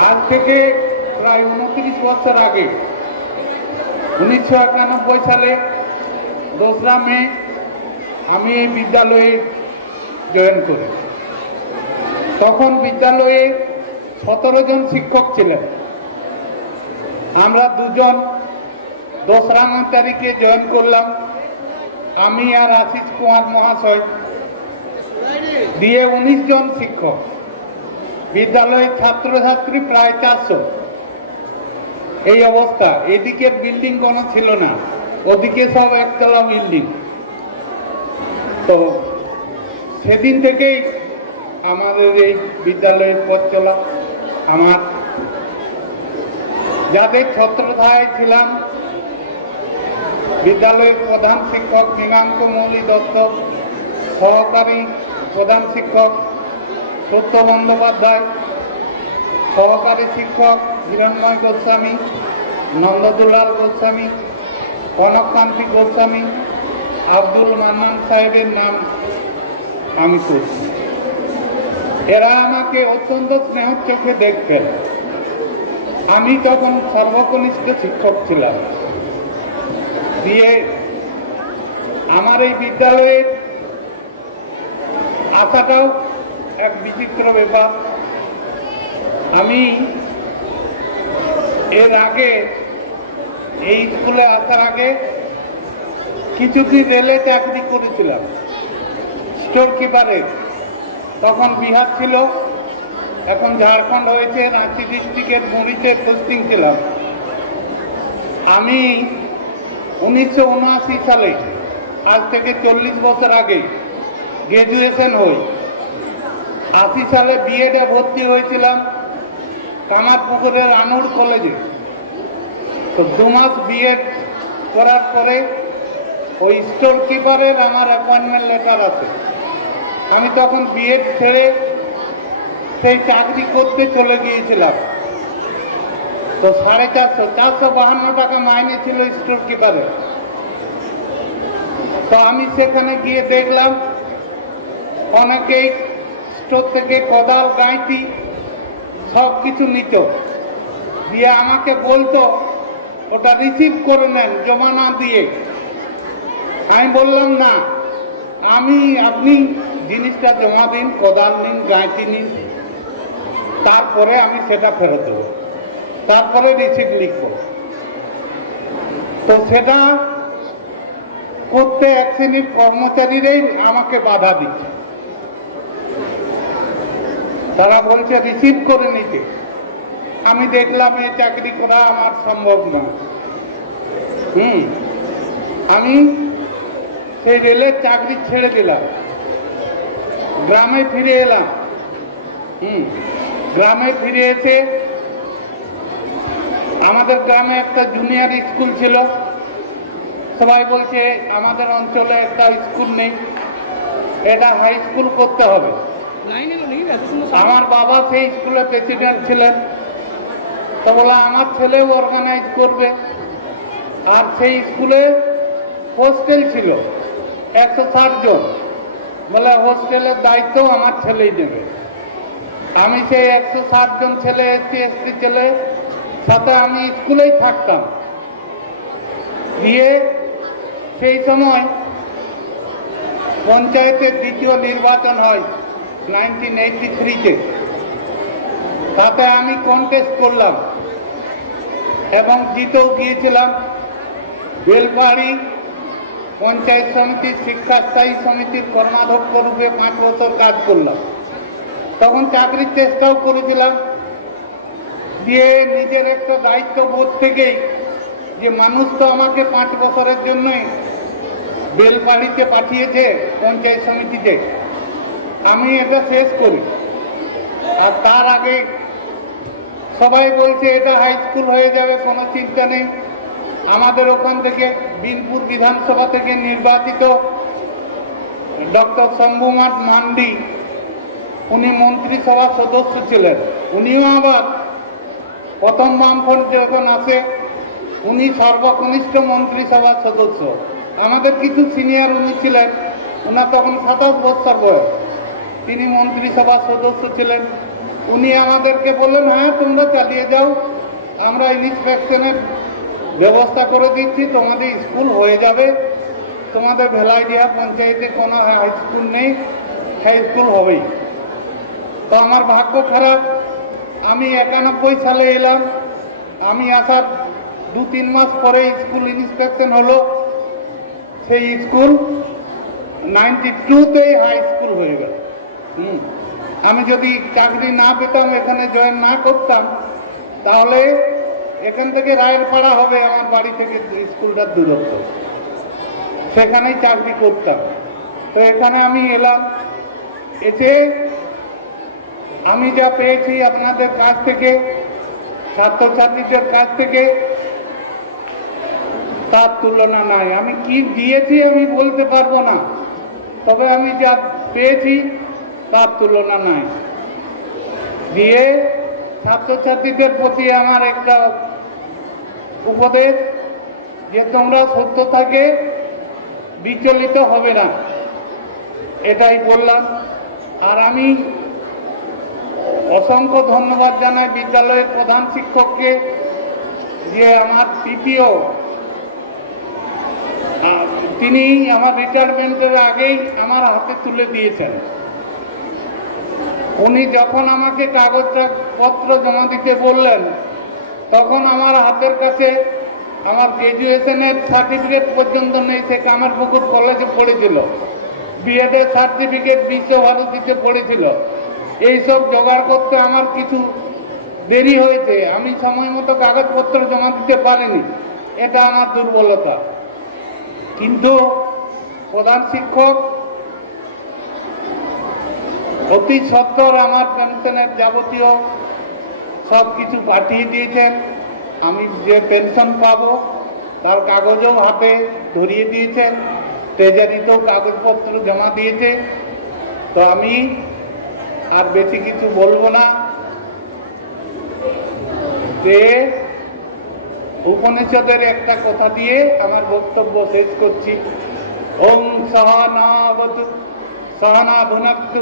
আজ থেকে প্রায় 29 বছর আগে 1991 সালে 2রা মে আমি এই বিদ্যালয়ে জয়েন করি। তখন বিদ্যালয়ে 17 জন শিক্ষক ছিলেন। আমরা দুজন 2রা তারিখে জয়েন করলাম, আমি আর আশিস কুমার মহাশয়, দিয়ে 19 জন শিক্ষক। বিদ্যালয়ের ছাত্রছাত্রী প্রায় 400। এই অবস্থা। এদিকের বিল্ডিং কোনো ছিল না, ওদিকে সব একতলা বিল্ডিং। তো সেদিন থেকেই আমাদের এই বিদ্যালয়ের পথ চলা। আমার যাদের ছত্রছায়ায় ছিলাম, বিদ্যালয়ের প্রধান শিক্ষক মৃগাঙ্ক মৌলি দত্ত, সহকারী প্রধান শিক্ষক সত্য বন্দ্যোপাধ্যায়, সহকারী শিক্ষক হিরণময় গোস্বামী, নন্দদুলাল গোস্বামী, কনককান্তি গোস্বামী, আব্দুল মান্নান সাহেবের নাম আমি করছি। এরা আমাকে অত্যন্ত স্নেহ চোখে দেখতেন। আমি তখন সর্বকনিষ্ঠ শিক্ষক ছিলাম। দিয়ে আমার এই বিদ্যালয়ে আসাটাও এক বিচিত্র ব্যাপার। আমি এর আগে এই স্কুলে আসার আগে কিছুদিন রেলে চাকরি করেছিলাম স্টোর কিপারের। তখন বিহার ছিল, এখন ঝাড়খণ্ড হয়েছে। রাঁচি ডিস্ট্রিক্টের মুড়িতে পোস্টিং ছিলাম। আমি 1979 সালে, আজ থেকে 40 বছর আগে গ্র্যাজুয়েশন হই। 80 সালে বিএডে ভর্তি হয়েছিলাম কামারপুকুরের আনুর কলেজে। তো 2 মাস বিএড করার পরে ওই স্টোর কিপারের আমার অ্যাপয়েন্টমেন্ট লেটার আছে। আমি তখন বিএড ছেড়ে সেই চাকরি করতে চলে গিয়েছিলাম। তো 452 টাকা মাইনে ছিল স্টোর কিপারের। তো আমি সেখানে গিয়ে দেখলাম অনেকেই স্টোর থেকে কোদাল, গাঁইতি সব কিছু নিত, দিয়ে আমাকে বলতো ওটা রিসিভ করে নেন জমা না দিয়ে। আমি বললাম না, আপনি জিনিসটা জমা দিন, কোদাল নিন, গাঁইতি নিন, তারপরে আমি সেটা ফেরত দেবো, তারপরে রিসিভ লিখবো। তো সেটা করতে এক শ্রেণীর কর্মচারীরাই আমাকে বাধা দিচ্ছে। তারা বলছে রিসিভ করে নিতে। আমি দেখলাম এই চাকরি করা আমার সম্ভব না। আমি সেই রেলের চাকরি ছেড়ে দিলাম, গ্রামে ফিরে এলাম। গ্রামে ফিরে এসে আমাদের গ্রামে একটা জুনিয়র স্কুল ছিল। সবাই বলছে আমাদের অঞ্চলে একটা স্কুল নেই, এটা হাই স্কুল করতে হবে। আমার বাবা সেই স্কুলে প্রেসিডেন্ট ছিলেন, তো বলা আমার ছেলেও অর্গানাইজ করবে। আর সেই স্কুলে হোস্টেল ছিল 160 জন, বলে হোস্টেলের দায়িত্ব আমার ছেলেই নেবে। আমি সেই 160 জন ছেলে, এসটি ছেলে সাথে আমি স্কুলেই থাকতাম। দিয়ে সেই সময় পঞ্চায়েতের দ্বিতীয় নির্বাচন হয় 1983-তে। তাতে আমি কন্টেস্ট করলাম এবং জিতেও গিয়েছিলাম। বেলপাহাড়ি পঞ্চায়েত সমিতির শিক্ষা স্থায়ী সমিতির কর্মাধ্যক্ষ রূপে 5 বছর কাজ করলাম। তখন চাকরির চেষ্টাও করেছিলাম। দিয়ে নিজের একটা দায়িত্ববোধ থেকেই, যে মানুষ তো আমাকে 5 বছরের জন্যই বেলপাহাড়িতে পাঠিয়েছে পঞ্চায়েত সমিতিতে, আমি এটা শেষ করি। আর তার আগে সবাই বলছে এটা হাই স্কুল হয়ে যাবে, কোনো চিন্তা নেই। আমাদের ওখান থেকে বিনপুর বিধানসভা থেকে নির্বাচিত ডক্টর শম্ভুনাথ মান্ডি, উনি মন্ত্রিসভার সদস্য ছিলেন। উনিও আবার প্রথম বামফ্রন্ট যখন আসে, উনি সর্বকনিষ্ঠ মন্ত্রিসভার সদস্য। আমাদের কিছু সিনিয়র উনি ছিলেন, ওনার তখন 27 বছর বয়স, তিনি মন্ত্রিসভার সদস্য ছিলেন। উনি আমাদেরকে বললেন, হ্যাঁ তোমরা চালিয়ে যাও, আমরা ইন্সপেকশনের ব্যবস্থা করে দিচ্ছি, তোমাদের স্কুল হয়ে যাবে, তোমাদের ভেলাইডিয়া পঞ্চায়েতে কোনো হাই স্কুল নেই, হাই স্কুল হবেই। তো আমার ভাগ্য খারাপ, আমি 91 সালে এলাম। আমি আসার 2-3 মাস পরে স্কুল ইন্সপেকশন হলো, সেই স্কুল 92-তেই হাই স্কুল হয়ে গেল। আমি যদি চাকরি না পেতাম, এখানে জয়েন না করতাম, তাহলে এখান থেকে রায়েরপাড়া হবে আমার বাড়ি থেকে স্কুলটার দূরত্ব, সেখানেই চাকরি করতাম। তো এখানে আমি এলাম, এসে আমি যা পেয়েছি আপনাদের কাছ থেকে, ছাত্রছাত্রীদের কাছ থেকে, তার তুলনা নাই। আমি কি দিয়েছি আমি বলতে পারবো না, তবে আমি যা পেয়েছি তার তুলনা নাই। দিয়ে ছাত্রছাত্রীদের প্রতি আমার একটা উপদেশ, যে তোমরা সত্য থেকে বিচলিত হবে না, এটাই বললাম। আর আমি অসংখ্য ধন্যবাদ জানাই বিদ্যালয়ের প্রধান শিক্ষককে, যে আমার পিপিও তিনি আমার রিটায়ারমেন্টের আগেই আমার হাতে তুলে দিয়েছেন। উনি যখন আমাকে কাগজপত্র জমা দিতে বললেন, তখন আমার হাতের কাছে আমার গ্রাজুয়েশনের সার্টিফিকেট পর্যন্ত নেই, সে কামারপুকুর কলেজে পড়েছিল। বিএডের সার্টিফিকেট বিশ্বভারতীতে পড়েছিল। এইসব জোগাড় করতে আমার কিছু দেরি হয়েছে, আমি সময় মতো কাগজপত্র জমা দিতে পারিনি, এটা আমার দুর্বলতা। কিন্তু প্রধান শিক্ষক অতি সত্বর আমার পেনশনের যাবতীয় সব কিছু পাঠিয়ে দিয়েছেন। আমি যে পেনশন পাবো তার কাগজও হাতে ধরিয়ে দিয়েছেন, ট্রেজারিতেও কাগজপত্র জমা দিয়েছে। তো আমি আর বেশি কিছু বলবো না, যে উপনিষদের একটা কথা দিয়ে আমার বক্তব্য শেষ করছি। ওম সহনা ভুনাক্তু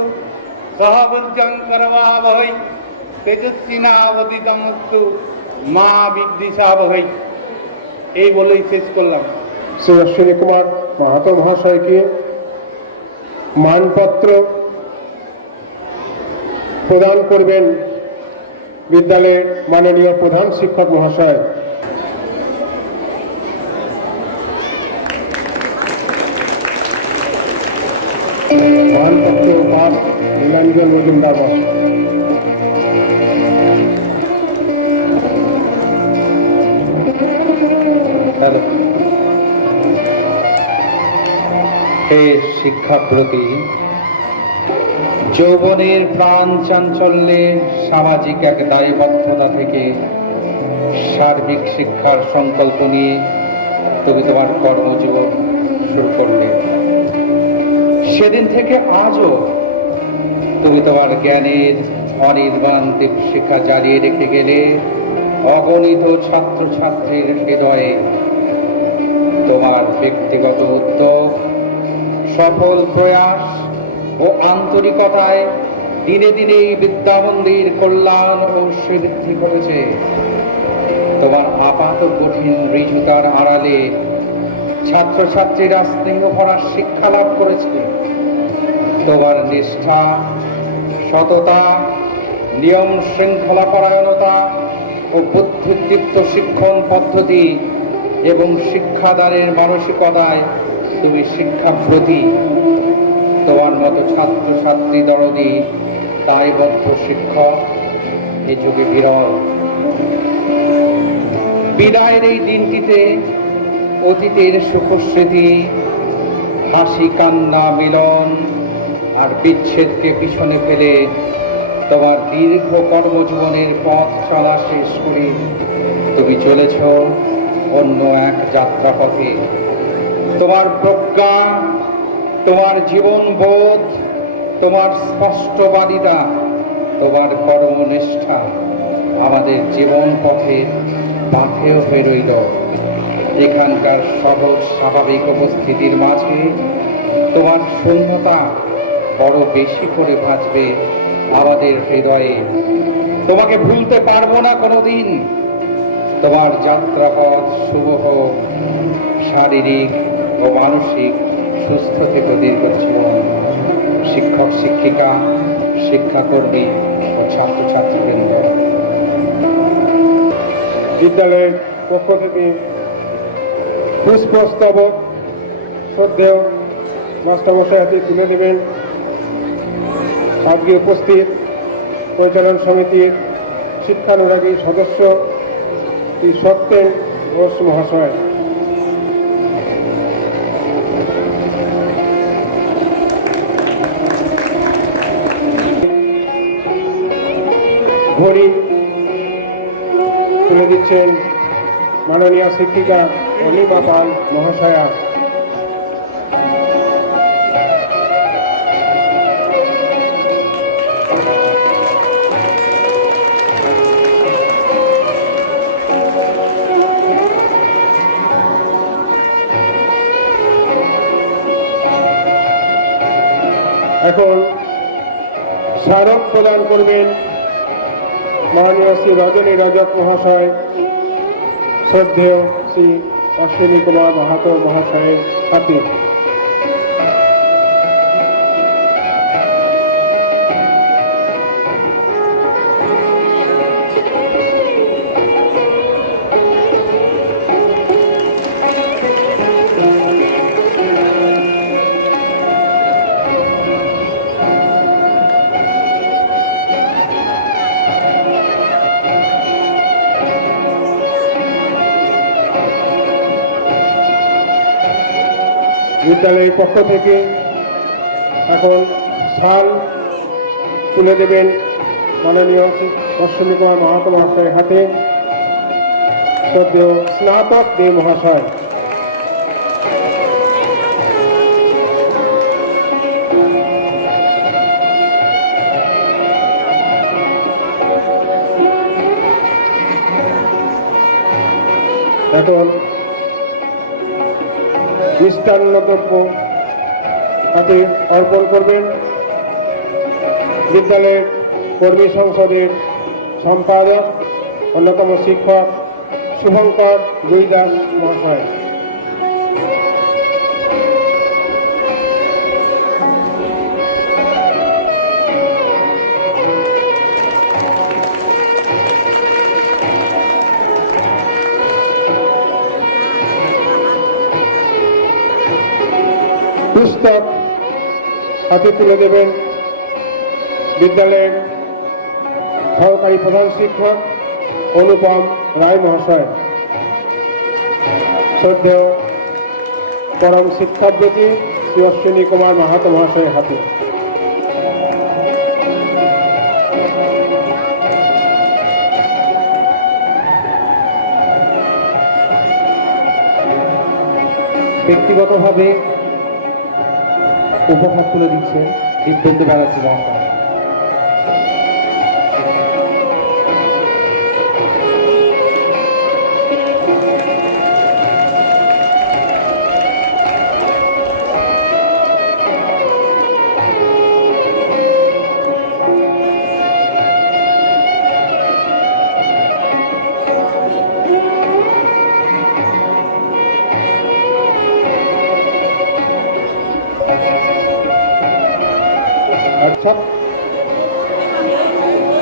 সহ বুদ্ধং করবাবহৈ তেজস্বিনাবদিতমস্তু মা বিদ্বিষাবহৈ। এই বলেই শেষ করলাম। শ্রী অশ্বিনী কুমার মাহাতো মহাশয়কে মানপত্র প্রদান করবেন বিদ্যালয়ের মাননীয় প্রধান শিক্ষক মহাশয়। মানপত্র পাঠ নীলাঞ্জন মজুমদার মহাশয়। হে শিক্ষাব্রতী, যৌবনের প্রাণ চাঞ্চল্যে সামাজিক এক দায়বদ্ধতা থেকে সার্বিক শিক্ষার সংকল্প নিয়ে তুমি তোমার কর্মজীবন শুরু করলে। সেদিন থেকে আজও তুমি তোমার জ্ঞানের অনির্বাণ দীপশিখা জ্বালিয়ে রেখে গেলে অগণিত ছাত্রছাত্রীর হৃদয়ে। তোমার ব্যক্তিগত উদ্যোগ, সফল প্রয়াস ও আন্তরিকতায় দিনে দিনে বিদ্যামন্দির কল্যাণ ও সমৃদ্ধি করেছে। তোমার আপাত কঠিন ঋজুতার আড়ালে ছাত্রছাত্রীরা স্নেহ ভরা শিক্ষা লাভ করেছে। তোমার নিষ্ঠা, সততা, নিয়ম শৃঙ্খলা পরায়ণতা ও বুদ্ধিদীপ্ত শিক্ষণ পদ্ধতি এবং শিক্ষাদানের মানসিকতায় তুমি শিক্ষাব্রতী। তোমার মতো ছাত্রছাত্রী দরদি দায়বদ্ধ শিক্ষক এ যুগে বিরল। বিদায়ের এই দিনটিতে অতীতের সুখস্মৃতি, হাসি কান্না মিলন আর বিচ্ছেদকে পিছনে ফেলে তোমার দীর্ঘ কর্মজীবনের পথ চলা শেষ করে তুমি চলেছ অন্য এক যাত্রাপথে। তোমার প্রজ্ঞা, তোমার জীবনবোধ, তোমার স্পষ্টবাদিতা, তোমার কর্মনিষ্ঠা আমাদের জীবন পথের পাথেয় হয়ে রইল। এখানকার সহজ স্বাভাবিক উপস্থিতির মাঝে তোমার শূন্যতা বড় বেশি করে ভাসবে আমাদের হৃদয়ে। তোমাকে ভুলতে পারবো না কোনোদিন। তোমার যাত্রাপথ শুভ হোক, শারীরিক ও মানসিক সুস্থ থেকে দীর্ঘ জীবন। শিক্ষক শিক্ষিকা, শিক্ষাকর্মী ও ছাত্রছাত্রীবৃন্দ, বিদ্যালয়ের পক্ষ থেকে পুষ্পস্তবক শ্রদ্ধেয় মাস্টারমশাই হাতে তুলে দেবেন আজকে উপস্থিত পরিচালন সমিতির শিক্ষানুরাগী সদস্য শ্রী সত্যেন ঘোষ মহাশয়। ঘড়ি তুলে দিচ্ছেন মাননীয় শিক্ষিকা অনিমা পাল মহাশয়া। এখন স্মারক প্রদান করবেন মাননীয় শ্রী রজনী রজক মহাশয়, শ্রদ্ধেয় শ্রী অশ্বিনী কুমার মাহাতো মহাশয়ের হাতে। বিদ্যালয়ের পক্ষ থেকে এখন শাল তুলে দেবেন মাননীয় অশ্বিনী কুমার মাহাতো মহাশয়ের হাতে শ্রদ্ধেয় স্নাতক দে মহাশয়। এখন মিষ্টান্ন দ্রব্য হাতে অর্পণ করবেন বিদ্যালয়ের কর্মী সংসদের সম্পাদক অন্যতম শিক্ষক শুভঙ্কর রুইদাস মহাশয়। পুস্তক হাতে তুলে দেবেন বিদ্যালয়ের সহকারী প্রধান শিক্ষক অনুপম রায় মহাশয়। শ্রদ্ধেয় পরম শিক্ষাব্রতী শ্রী অশ্বিনী কুমার মাহাতো মহাশয়ের হাতে। ব্যক্তিগতভাবে উপহার তুলে দিচ্ছে দিব্যেন্দু ব্যানার্জি মহাশয়।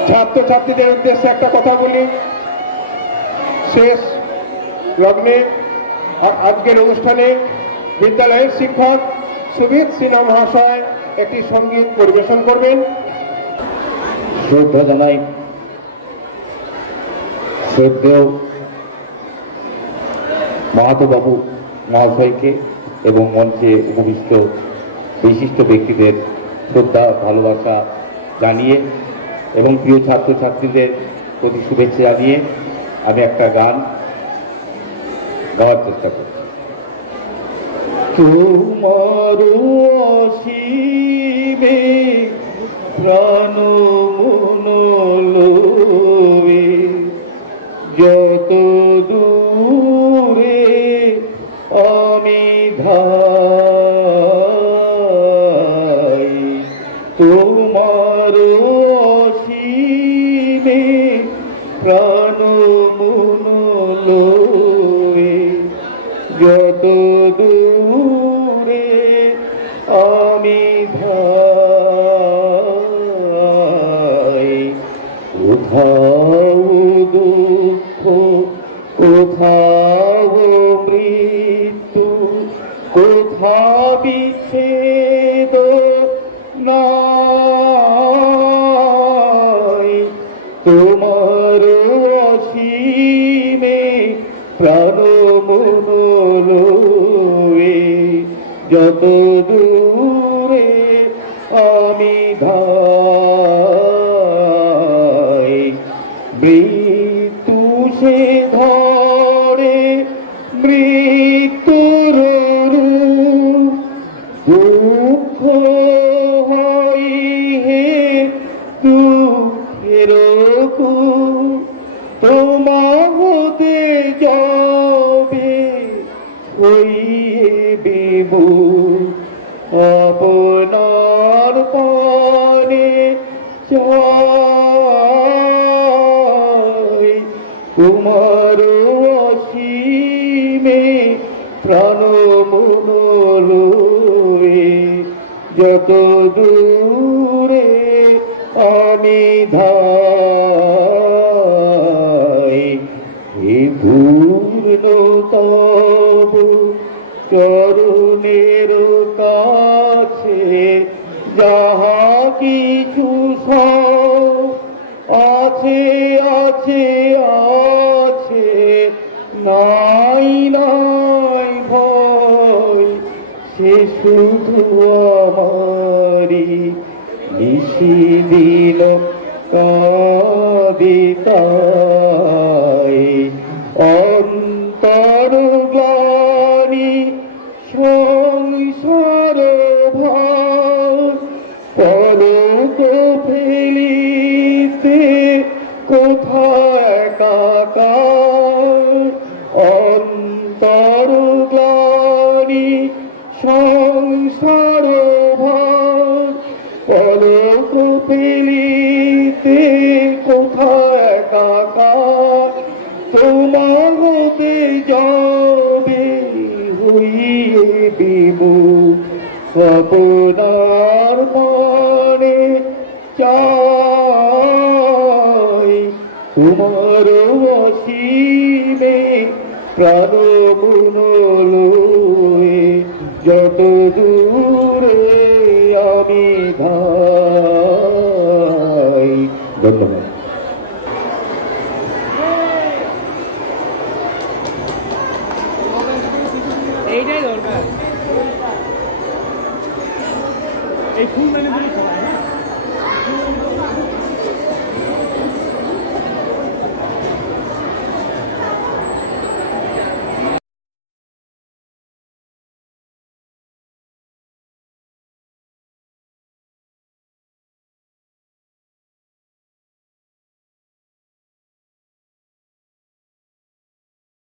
ছাত্রছাত্রীদের উদ্দেশ্যে একটা কথা বলি। শেষ লগ্নে আজকের অনুষ্ঠানে বিদ্যালয়ের শিক্ষক সুবিত সিনহা মহাশয় একটি সঙ্গীত পরিবেশন করবেন। শ্রদ্ধা জানাই শ্রদ্ধেয় মাহাতো বাবু মহাশয়কে এবং মঞ্চে উপবিষ্ট বিশিষ্ট ব্যক্তিদের শ্রদ্ধা ভালোবাসা জানিয়ে এবং প্রিয় ছাত্রছাত্রীদের প্রতি শুভেচ্ছা জানিয়ে আমি একটা গান গাওয়ার চেষ্টা করছি। তোমার অসীমে প্রাণ মন লোভে যত দূরে আমি ধাই, তোমার অসীমে প্রাণ মন লোভে যত দূরে আমি ধাই, কোথাও দুঃখ কোথাও মৃত্যু কোথাও বিচ্ছেদ নাই, তোমার অসীমে প্রাণ মন লোভে যত দূরে আমি ধাই, মৃত্যু সে ধরে মৃত্যুর রূপ দুঃখ হই হে দুঃখের কূপ, তোমা হতে যাবে হইয়ে বিমূঢ়, আপনার পানে চাই, তোমার অসীমে প্রাণ মন লোভে যত দূরে আমি ধাই, হে পূর্ণ তব চরণের কাছে যাহা কিছু সব আছে আছে আছে, নাই নাই ভয় সে শুধু আমারি নিশিদিন কবিতায়, অন্তর গ্লানি সংসার ভার পলক ফেলিতে কোথায় একাকার, অন্তর গ্লানি সংসার ভার পলক ফেলিতে তোমার হতে যাবে হইয়ে বিমুখ আপনার মনে চাই তোমার অসীমে প্রাণ মনোলয়ে যত দূরে আমি ধাই। ধন্যবাদ। এইটাই দরকার।